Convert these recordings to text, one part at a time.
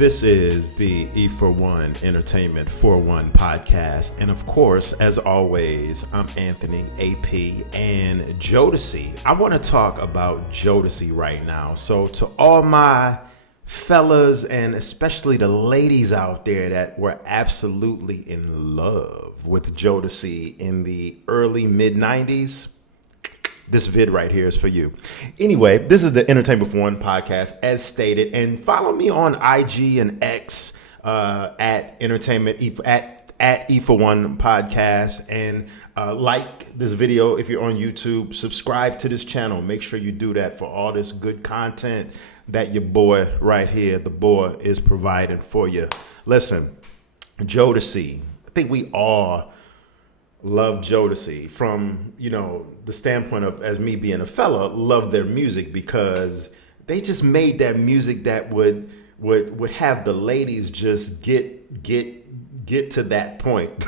This is the E for One Entertainment for One podcast. And of course, as always, I'm Anthony, AP, and Jodeci. I want to talk about Jodeci right now. So to all my fellas and especially the ladies out there that were absolutely in love with Jodeci in the early mid-90s, this vid right here is for you. Anyway, this is the Entertainment for One podcast, as stated, and follow me on IG and X at Entertainment at E for One podcast, and like this video if you're on YouTube. Subscribe to this channel. Make sure you do that for all this good content that your boy right here, the boy, is providing for you. Listen, Jodeci. I think we all love Jodeci from, the standpoint of, as me being a fella, love their music because they just made that music that would have the ladies just get to that point.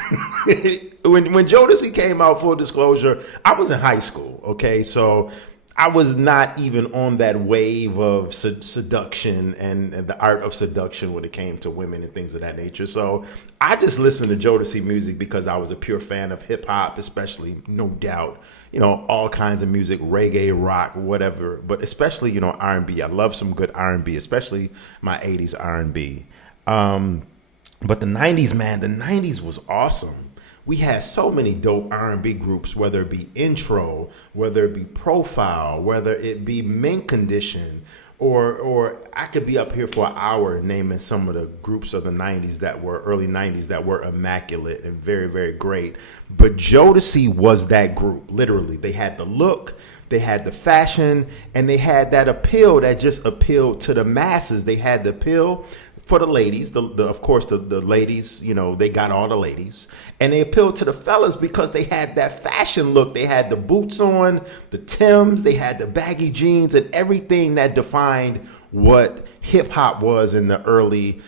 when Jodeci came out, full disclosure, I was in high school, okay? So I was not even on that wave of seduction and the art of seduction when it came to women and things of that nature. So I just listened to Jodeci music because I was a pure fan of hip hop, especially, no doubt, all kinds of music, reggae, rock, whatever, but especially, R&B. I love some good R&B, especially my 80s R&B. But the 90s, man, the 90s was awesome. We had so many dope R&B groups, whether it be Intro, whether it be Profile, whether it be Mint Condition, or I could be up here for an hour naming some of the groups of the 90s that were early 90s that were immaculate and very, very great. But Jodeci was that group. Literally, they had the look, they had the fashion, and they had that appeal that just appealed to the masses. They had the appeal for the ladies, of course, the ladies, they got all the ladies, and they appealed to the fellas because they had that fashion look. They had the boots on, the Timbs, they had the baggy jeans, and everything that defined what hip hop was in the early,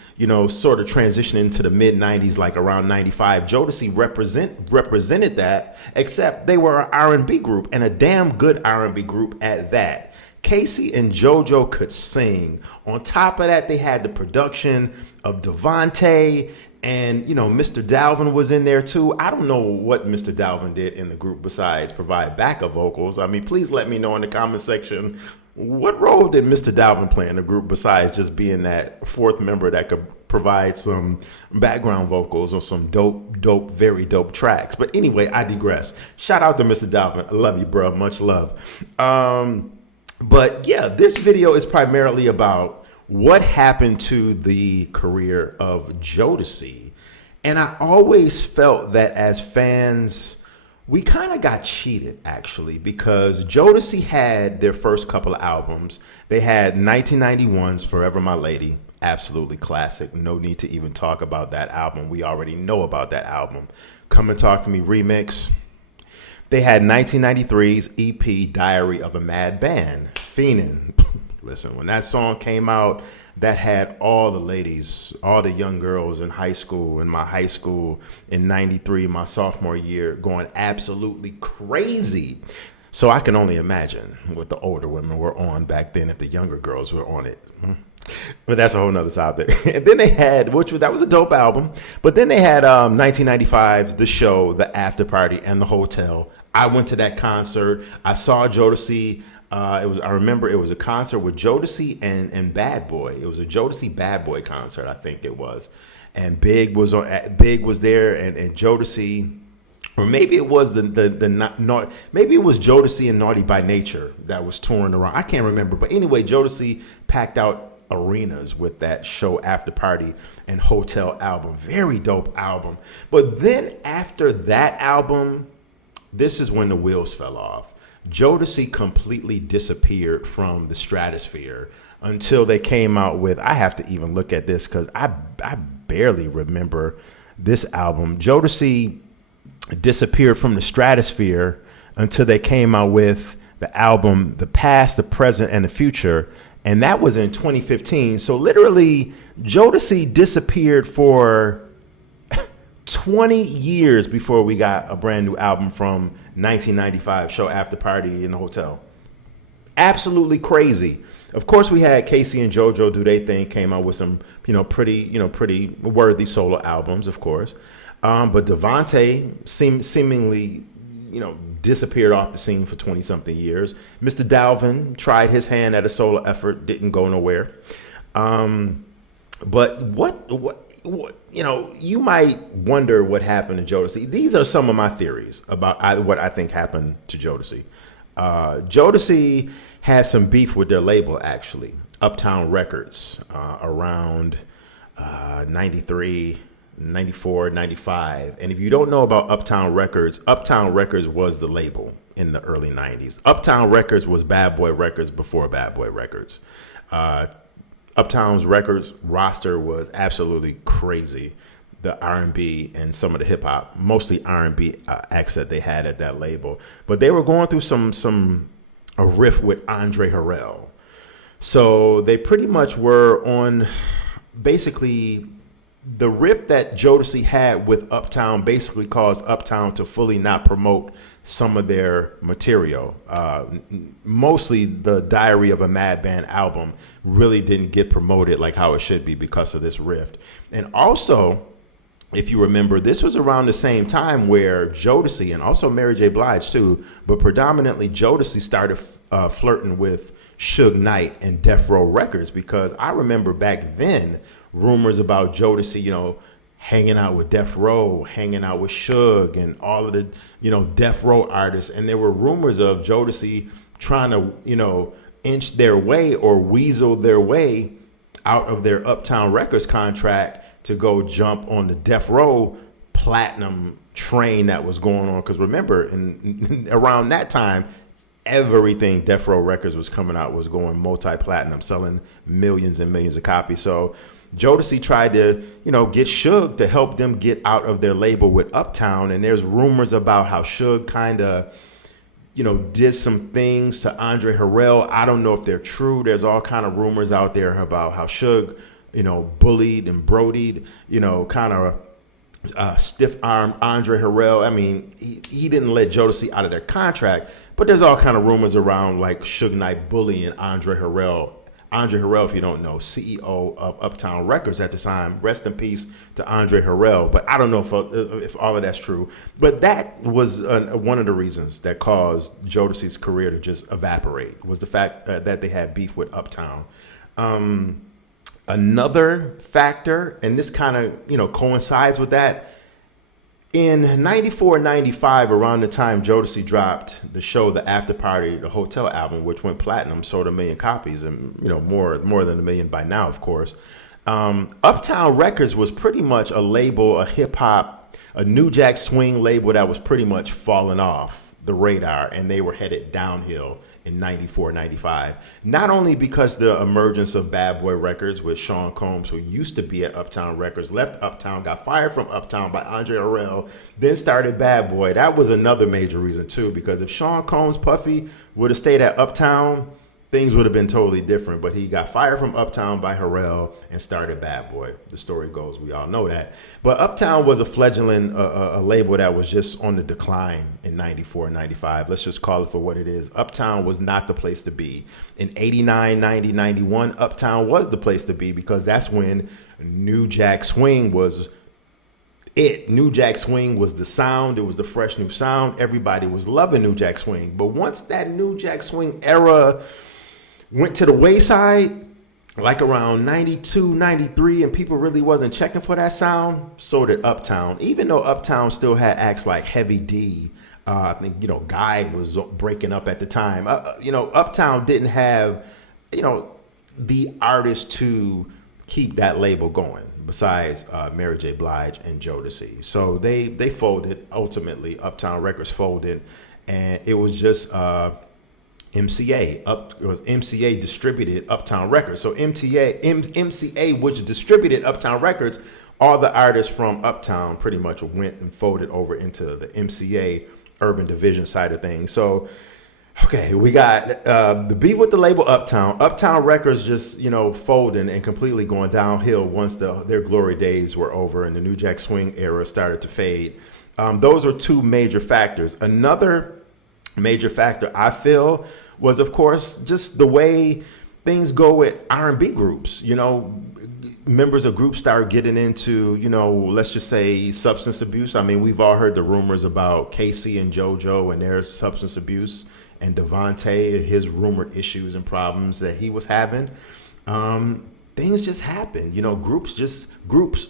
sort of transition into the mid 90s, like around 95. Jodeci represented that, except they were an R&B group, and a damn good R&B group at that. Casey and JoJo could sing. On top of that, they had the production of Devontae, and Mr. Dalvin was in there too. I don't know what Mr. Dalvin did in the group besides provide backup vocals. I mean, please let me know in the comment section, what role did Mr. Dalvin play in the group besides just being that fourth member that could provide some background vocals or some dope, very dope tracks. But anyway, I digress. Shout out to Mr. Dalvin. I love you, bro. Much love. But yeah, this video is primarily about what happened to the career of Jodeci. And I always felt that as fans, we kind of got cheated, actually, because Jodeci had their first couple of albums. They had 1991's Forever My Lady, absolutely classic. No need to even talk about that album. We already know about that album. Come and Talk to Me remix. They had 1993's EP, Diary of a Mad Band, Fiendin'. Listen, when that song came out, that had all the ladies, all the young girls in high school, in my high school in 93, my sophomore year, going absolutely crazy. So I can only imagine what the older women were on back then if the younger girls were on it. But that's a whole nother topic. And then they had, that was a dope album, but then they had 1995's The Show, The After Party, and The Hotel. I went to that concert. I saw Jodeci. I remember it was a concert with Jodeci and Bad Boy. It was a Jodeci Bad Boy concert, I think it was. And Big was there, and Jodeci, or maybe it was maybe it was Jodeci and Naughty by Nature that was touring around. I can't remember, but anyway, Jodeci packed out arenas with that Show, After Party, and Hotel album. Very dope album. But then after that album, this is when the wheels fell off. Jodeci completely disappeared from the stratosphere until they came out with, I have to even look at this because I barely remember this album. Jodeci disappeared from the stratosphere until they came out with the album The Past, the Present, and the Future, and that was in 2015. So literally, Jodeci disappeared for 20 years before we got a brand new album from 1995, Show, After Party, in the Hotel. Absolutely crazy. Of course, we had Casey and JoJo do their thing, came out with some, pretty worthy solo albums, of course. But Devontae seemingly, disappeared off the scene for 20 something years. Mr. Dalvin tried his hand at a solo effort, didn't go nowhere. But what, you might wonder what happened to Jodeci. These are some of my theories about what I think happened to Jodeci. Jodeci had some beef with their label, actually, Uptown Records, around 93, 94, 95. And if you don't know about Uptown Records was the label in the early 90s. Uptown Records was Bad Boy Records before Bad Boy Records. Uptown's Records roster was absolutely crazy. The R&B and some of the hip hop, mostly R&B acts that they had at that label. But they were going through a riff with Andre Harrell. So they pretty much were on basically the riff that Jodeci had with Uptown basically caused Uptown to fully not promote some of their material. Mostly the Diary of a Madman album really didn't get promoted like how it should be because of this rift. And also, if you remember, this was around the same time where Jodeci and also Mary J. Blige too, but predominantly Jodeci started flirting with Suge Knight and Death Row Records, because I remember back then rumors about Jodeci, hanging out with Death Row, hanging out with Suge and all of the, Death Row artists. And there were rumors of Jodeci trying to, inch their way or weasel their way out of their Uptown Records contract to go jump on the Death Row platinum train that was going on. Because remember, around that time, everything Death Row Records was coming out was going multi-platinum, selling millions and millions of copies. So Jodeci tried to, get Suge to help them get out of their label with Uptown. And there's rumors about how Suge kind of, did some things to Andre Harrell. I don't know if they're true. There's all kind of rumors out there about how Suge, bullied and brodied, kind of stiff-armed Andre Harrell. I mean, he didn't let Jodeci out of their contract, but there's all kind of rumors around like Suge Knight bullying Andre Harrell. Andre Harrell, if you don't know, CEO of Uptown Records at the time. Rest in peace to Andre Harrell. But I don't know if all of that's true. But that was one of the reasons that caused Jodeci's career to just evaporate, was the fact that they had beef with Uptown. Another factor, and this kind of coincides with that, in 94, 95, around the time Jodeci dropped the show, The After Party, the Hotel album, which went platinum, sold 1 million copies, and more than 1 million by now, of course. Uptown Records was pretty much a label, a hip hop, a New Jack Swing label that was pretty much falling off the radar, and they were headed downhill in 94, 95. Not only because the emergence of Bad Boy Records with Sean Combs, who used to be at Uptown Records, left Uptown, got fired from Uptown by Andre Harrell, then started Bad Boy. That was another major reason too, because if Sean Combs, Puffy, would have stayed at Uptown, things would have been totally different. But he got fired from Uptown by Harrell and started Bad Boy. The story goes, we all know that. But Uptown was a fledgling a label that was just on the decline in 94 and 95. Let's just call it for what it is. Uptown was not the place to be. In 89, 90, 91, Uptown was the place to be, because that's when New Jack Swing was it. New Jack Swing was the sound. It was the fresh new sound. Everybody was loving New Jack Swing. But once that New Jack Swing era went to the wayside, like around 92, 93, and people really wasn't checking for that sound, so did Uptown. Even though Uptown still had acts like Heavy D, I think, Guy was breaking up at the time. Uptown didn't have, the artists to keep that label going, besides Mary J. Blige and Jodeci. So they folded. Ultimately, Uptown Records folded, and it was just MCA distributed Uptown Records. So MCA, which distributed Uptown Records, all the artists from Uptown pretty much went and folded over into the MCA Urban Division side of things. So, okay, we got the beef with the label Uptown. Uptown Records just, folding and completely going downhill once their glory days were over and the New Jack Swing era started to fade. Those are two major factors. Another major factor, I feel, was, of course, just the way things go with R&B groups. Members of groups start getting into, let's just say substance abuse. I mean, we've all heard the rumors about Casey and JoJo and their substance abuse, and Devontae, his rumored issues and problems that he was having. Things just happen. Groups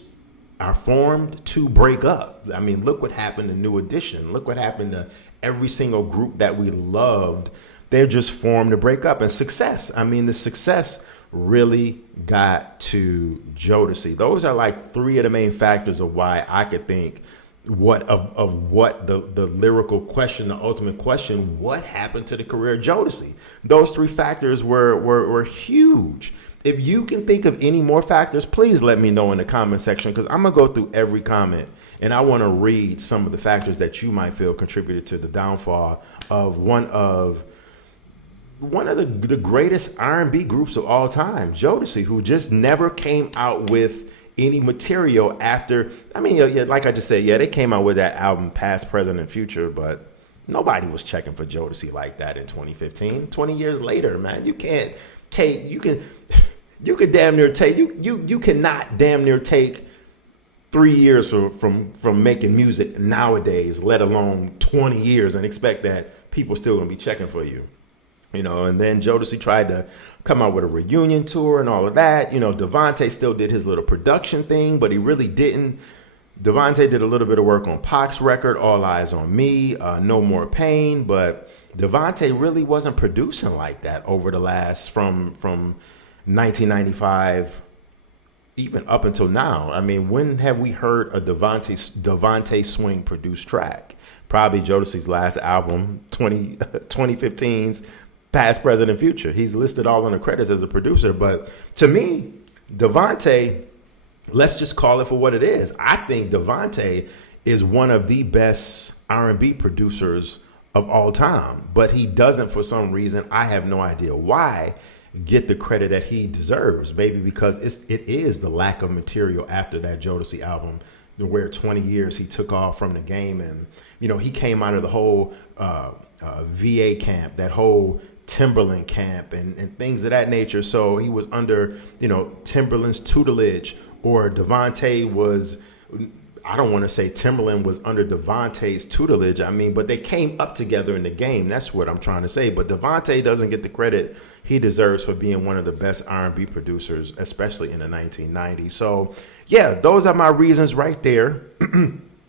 are formed to break up. I mean, look what happened to New Edition. Look what happened to every single group that we loved. They're just formed to break up. And Success. I mean, the Success really got to Jodeci. Those are like three of the main factors of why I could think what the lyrical question, the ultimate question, what happened to the career of Jodeci? Those three factors were huge. If you can think of any more factors, please let me know in the comment section, because I'm gonna go through every comment and I want to read some of the factors that you might feel contributed to the downfall of one of the greatest R&B groups of all time, Jodeci, who just never came out with any material after. I mean, like I just said, they came out with that album Past, Present, and Future, but nobody was checking for Jodeci like that in 2015. 20 years later, man, you cannot damn near take 3 years from making music nowadays, let alone 20 years, and expect that people still gonna be checking for you. And then Jodeci tried to come out with a reunion tour and all of that. Devontae still did his little production thing, but he really didn't. Devontae did a little bit of work on Pac's record, All Eyes on Me, No More Pain, but Devontae really wasn't producing like that over the last, from 1995 even up until now. I mean, when have we heard a Devontae Swing produced track? Probably Jodeci's last album, 2015's Past, Present, and Future. He's listed all in the credits as a producer. But to me, Devontae, let's just call it for what it is. I think Devontae is one of the best R&B producers of all time. But he doesn't, for some reason, I have no idea why, get the credit that he deserves. Maybe because it is the lack of material after that Jodeci album, where 20 years he took off from the game. And, he came out of the whole VA camp, that whole Timberland camp and things of that nature. So he was under, Timberland's tutelage, or Devontae was, I don't want to say Timberland was under Devontae's tutelage. I mean, but they came up together in the game. That's what I'm trying to say. But Devontae doesn't get the credit he deserves for being one of the best R&B producers, especially in the 1990s. So, those are my reasons right there.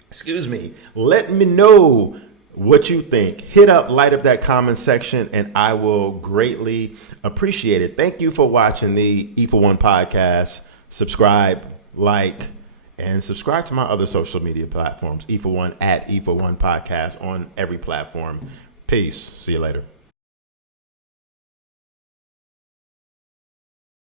Excuse me. Let me know what you think. Light up that comment section, and I will greatly appreciate it. Thank you for watching the E4One podcast. Subscribe, like, and subscribe to my other social media platforms, E4One, at E4One podcast on every platform. Peace. See you later.